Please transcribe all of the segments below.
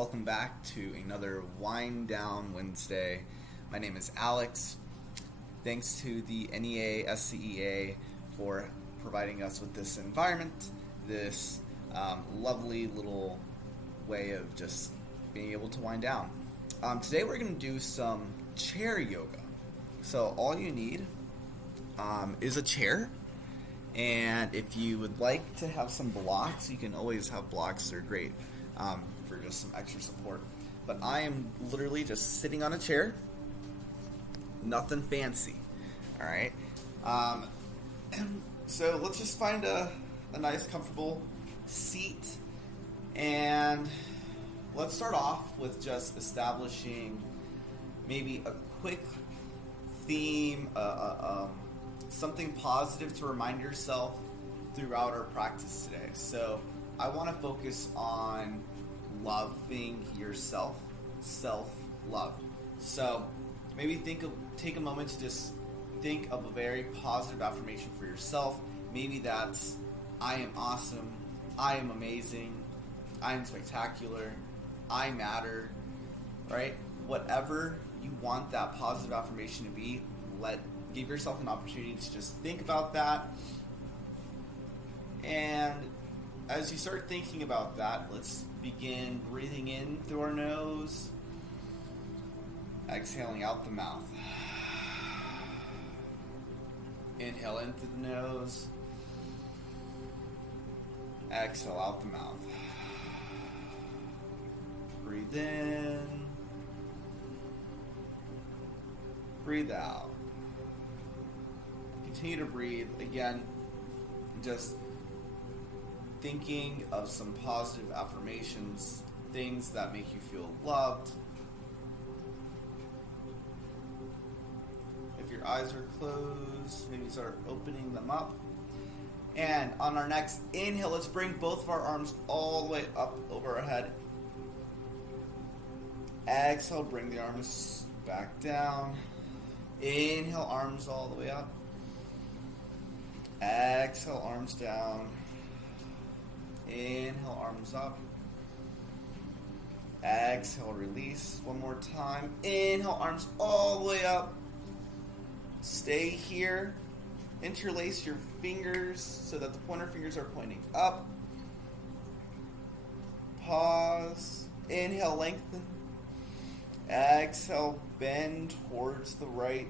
welcome back to another Wind Down Wednesday. My name is Alex. Thanks to the NEA SCEA for providing us with this environment, this lovely little way of just being able to wind down. Today we're going to do some chair yoga. So all you need is a chair. And if you would like to have some blocks, you can always have blocks. They're great for just some extra support. But I am literally just sitting on a chair. Nothing fancy. All right. So let's just find a nice, comfortable seat. And let's start off with just establishing maybe a quick theme, something positive to remind yourself throughout our practice today. So I want to focus on loving yourself, self-love. So maybe take a moment to just think of a very positive affirmation for yourself. Maybe that's, I am awesome, I am amazing, I am spectacular, I matter, right? Whatever you want that positive affirmation to be, give yourself an opportunity to just think about that. And as you start thinking about that, let's begin breathing in through our nose, exhaling out the mouth. Inhale in through the nose, exhale out the mouth. Breathe in, breathe out. Continue to breathe. Again, just thinking of some positive affirmations, things that make you feel loved. If your eyes are closed, maybe start opening them up. And on our next inhale, let's bring both of our arms all the way up over our head. Exhale, bring the arms back down. Inhale, arms all the way up. Exhale, arms down. Inhale, arms up. Exhale, release. One more time. Inhale, arms all the way up. Stay here. Interlace your fingers so that the pointer fingers are pointing up. Pause. Inhale, lengthen. Exhale, bend towards the right.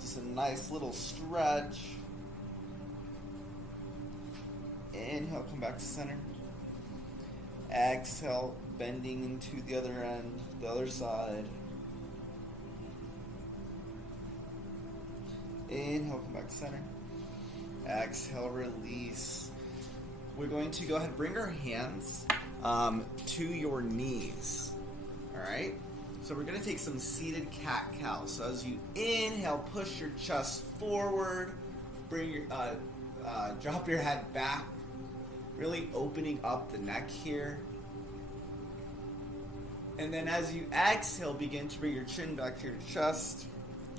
Just a nice little stretch. Inhale, come back to center. Exhale, bending into the other end, the other side. Inhale, come back to center. Exhale, release. We're going to go ahead and bring our hands to your knees. All right? So we're going to take some seated cat-cow. So as you inhale, push your chest forward. Bring your drop your head back. Really opening up the neck here. And then as you exhale, begin to bring your chin back to your chest.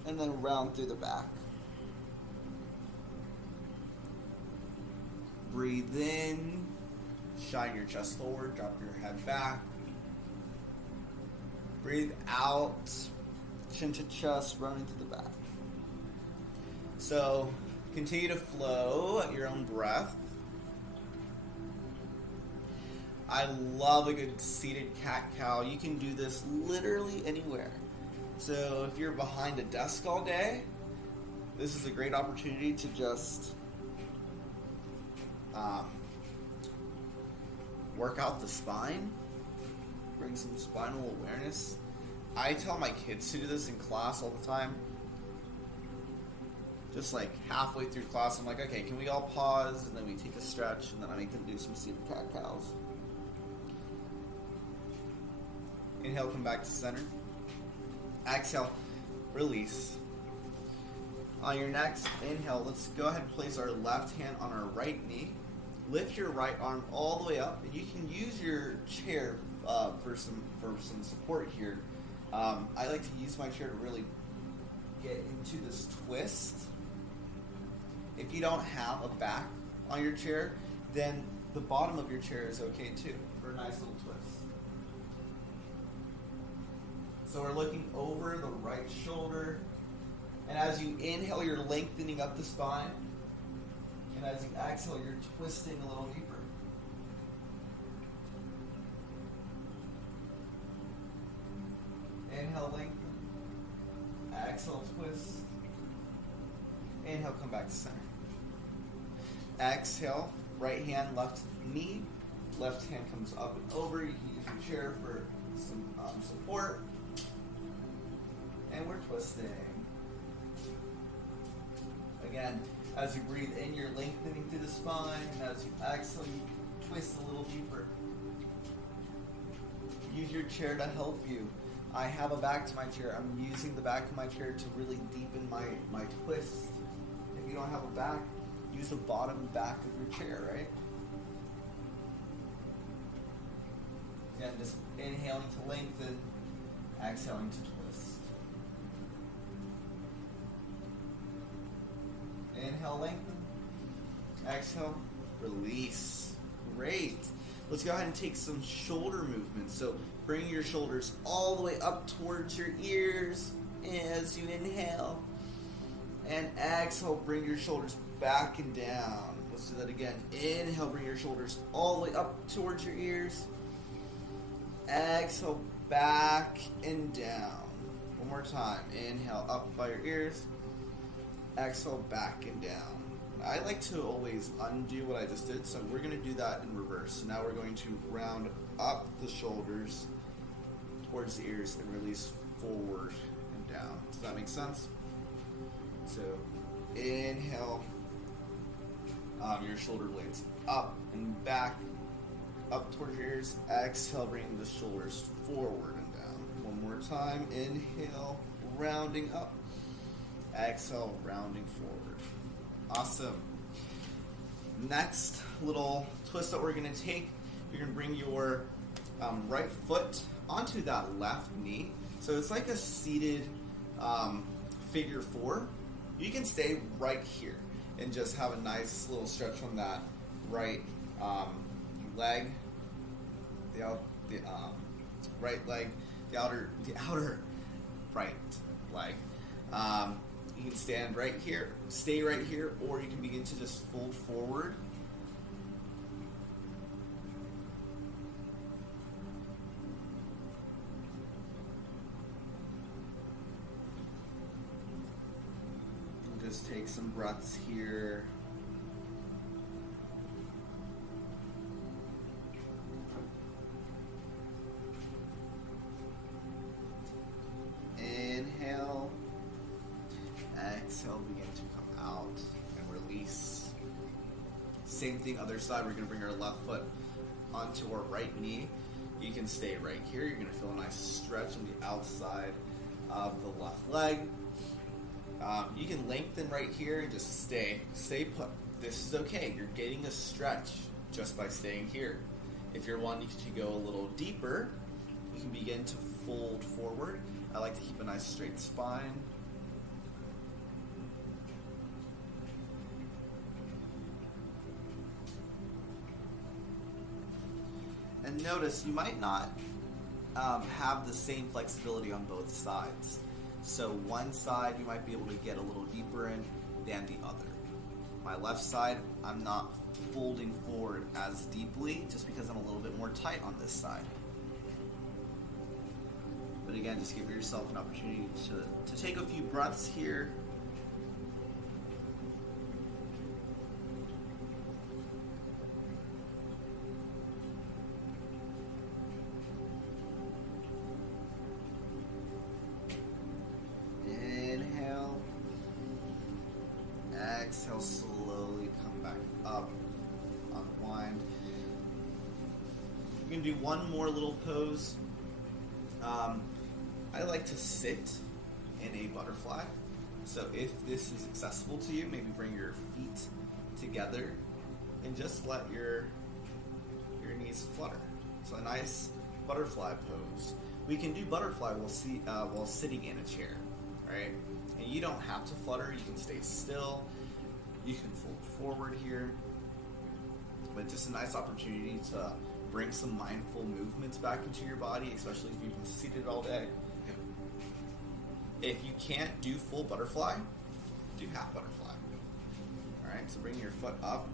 And then round through the back. Breathe in. Shine your chest forward. Drop your head back. Breathe out. Chin to chest, running to the back. So continue to flow at your own breath. I love a good seated cat-cow. You can do this literally anywhere. So if you're behind a desk all day, this is a great opportunity to just work out the spine, bring some spinal awareness. I tell my kids to do this in class all the time. Just like halfway through class, I'm like, okay, can we all pause? And then we take a stretch, and then I make them do some seated cat-cows. Inhale, come back to center. Exhale, release. On your next inhale, let's go ahead and place our left hand on our right knee. Lift your right arm all the way up, and you can use your chair for some support here. I like to use my chair to really get into this twist. If you don't have a back on your chair, then the bottom of your chair is okay too for a nice little twist. So we're looking over the right shoulder, and as you inhale, you're lengthening up the spine, and as you exhale, you're twisting a little deeper. Inhale, lengthen. Exhale, twist. Inhale, come back to center. Exhale, right hand, left knee. Left hand comes up and over. You can use your chair for some support. And we're twisting. Again, as you breathe in, you're lengthening through the spine. And as you exhale, you twist a little deeper. Use your chair to help you. I have a back to my chair. I'm using the back of my chair to really deepen my twist. If you don't have a back, use the bottom back of your chair, right? Again, just inhaling to lengthen, exhaling to twist. Inhale, lengthen. Exhale, release. Great. Let's go ahead and take some shoulder movements. So bring your shoulders all the way up towards your ears as you inhale. And exhale, bring your shoulders back and down. Let's do that again. Inhale, bring your shoulders all the way up towards your ears. Exhale, back and down. One more time. Inhale, up by your ears. Exhale, back and down. I like to always undo what I just did, so we're going to do that in reverse. So now we're going to round up the shoulders towards the ears and release forward and down. Does that make sense? So inhale, your shoulder blades up and back, up towards your ears. Exhale, bring the shoulders forward and down. One more time. Inhale, rounding up. Exhale, rounding forward. Awesome. Next little twist that we're going to take, you're going to bring your right foot onto that left knee. So it's like a seated figure four. You can stay right here and just have a nice little stretch on that right leg, the right leg, the outer right leg. You can stand right here, stay right here, or you can begin to just fold forward. And just take some breaths here. Inhale. Exhale, begin to come out and release. Same thing, other side. We're going to bring our left foot onto our right knee. You can stay right here. You're going to feel a nice stretch on the outside of the left leg. You can lengthen right here and just stay put. This is okay. You're getting a stretch just by staying here. If you're wanting to go a little deeper, you can begin to fold forward. I like to keep a nice straight spine. And notice you might not have the same flexibility on both sides. So one side you might be able to get a little deeper in than the other. My left side, I'm not folding forward as deeply just because I'm a little bit more tight on this side. But again, just give yourself an opportunity to take a few breaths here. Exhale, slowly come back up, unwind. You can do one more little pose. I like to sit in a butterfly. So if this is accessible to you, maybe bring your feet together and just let your knees flutter. So a nice butterfly pose. We can do butterfly while sitting in a chair, right? And you don't have to flutter. You can stay still. You can fold forward here. but just a nice opportunity to bring some mindful movements back into your body, especially if you've been seated all day. If you can't do full butterfly, do half butterfly. Alright, so bring your foot up.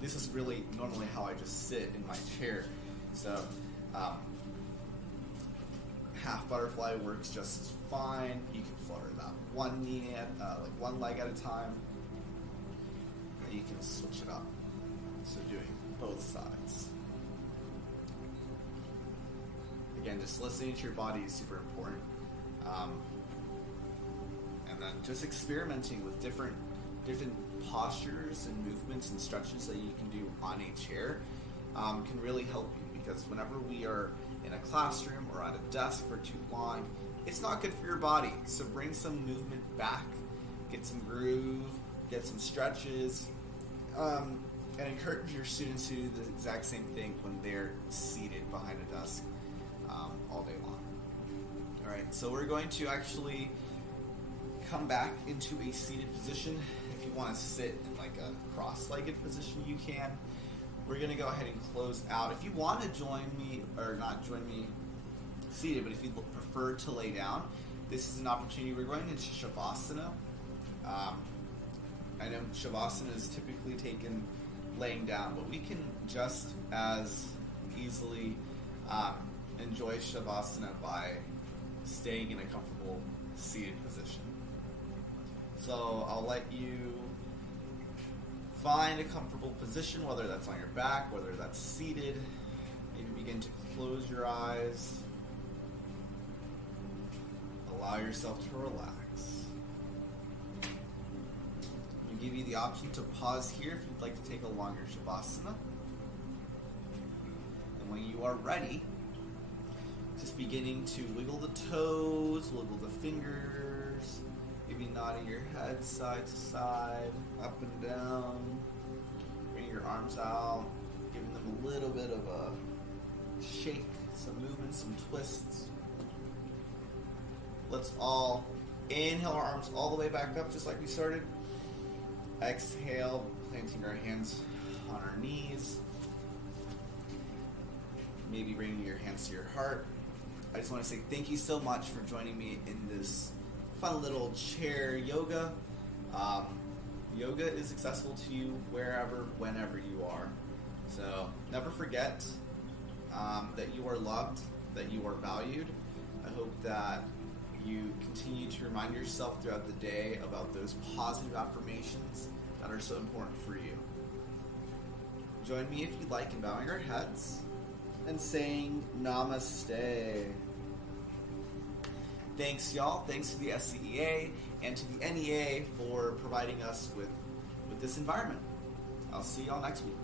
This is really normally how I just sit in my chair. So half butterfly works just as fine. You can flutter that one knee at, like one leg at a time. You can switch it up. So doing both sides. Again, just listening to your body is super important. And then just experimenting with different postures and movements and stretches that you can do on a chair can really help you, because whenever we are in a classroom or at a desk for too long, it's not good for your body. So bring some movement back, get some groove, get some stretches, and encourage your students to do the exact same thing when they're seated behind a desk all day long. Alright, so we're going to actually come back into a seated position. If you want to sit in like a cross-legged position, you can. We're going to go ahead and close out. If you want to join me, or not join me seated, but if you prefer to lay down, this is an opportunity. We're going into Shavasana. I know Shavasana is typically taken laying down, but we can just as easily enjoy Shavasana by staying in a comfortable seated position. So I'll let you find a comfortable position, whether that's on your back, whether that's seated. Maybe begin to close your eyes. Allow yourself to relax. I'll give you the option to pause here if you'd like to take a longer Shavasana. And when you are ready, just beginning to wiggle the toes, wiggle the fingers, maybe nodding your head side to side, up and down. Bring your arms out, giving them a little bit of a shake, some movement, some twists. Let's all inhale our arms all the way back up just like we started. Exhale, planting our hands on our knees. Maybe bringing your hands to your heart. I just want to say thank you so much for joining me in this fun little chair yoga. Yoga is accessible to you wherever, whenever you are. So never forget that you are loved, that you are valued. I hope that you continue to remind yourself throughout the day about those positive affirmations that are so important for you. Join me if you'd like in bowing our heads and saying Namaste. Thanks, y'all. Thanks to the SCEA and to the NEA for providing us with this environment. I'll see y'all next week.